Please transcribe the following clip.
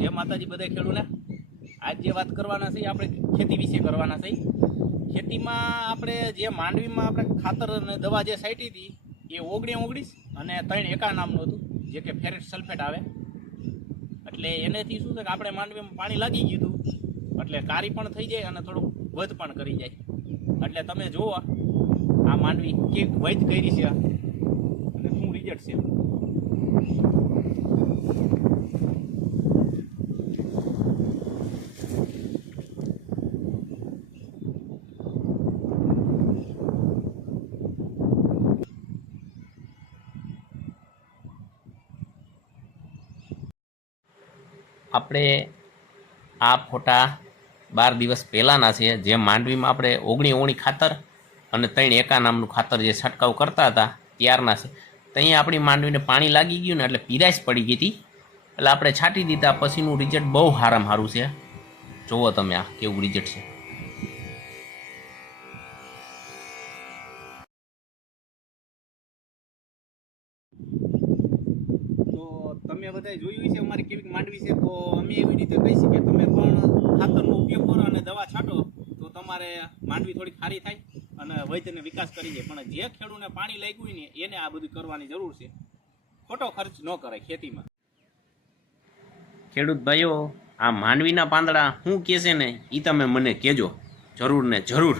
જય માતાજી બધા ખેડૂને। આજ જે વાત કરવાના છે આપણે ખેતી વિશે કરવાના છે। ખેતીમાં આપણે જે માંડવીમાં આપણે ખાતર અને દવા જે છાંટી હતી એ 19 અને 3 એકા નામનું હતું, જે કે ફેરેટ સલ્ફેટ આવે। એટલે એનેથી શું છે કે આપણે માંડવીમાં પાણી લાગી ગયું હતું એટલે કારી પણ થઈ જાય અને થોડુંક વધ પણ કરી જાય। એટલે તમે જુઓ આ માંડવી કે વધ કરી છે અને શું રિઝલ્ટ છે। આપણે આ ફોટા 12 દિવસ પહેલાંના છે, જે માંડવીમાં આપણે 19 ખાતર અને 3 એકા નામનું ખાતર જે છંટકાવ કરતા હતા ત્યારના છે। ત્યાં આપણી માંડવીને પાણી લાગી ગયું ને એટલે પીરાશ પડી ગઈ હતી, એટલે આપણે છાંટી દીધા પછીનું રિઝલ્ટ બહુ સારામાં સારું છે। જુઓ તમે આ કેવું રિઝલ્ટ છે। તો તમે બધાએ જોયું છે અમારી કેવી માંડવી છે, તો અમે એવી રીતે કહીશું કે તમે પણ ખાતરનો ઉપયોગ કરો અને દવા છાંટો તો તમારે માંડવી થોડી સારી થાય અને વૈદ્યને વિકાસ કરી જાય। પણ જે ખેડૂતને પાણી લાગ્યું હોય ને એને આ બધું કરવાની જરૂર છે, ખોટો ખર્ચ ન કરાય ખેતીમાં। ખેડૂત ભાઈઓ, આ માંડવીના પાંદડા શું કહે છે ને એ તમે મને કહેજો જરૂર ને જરૂર।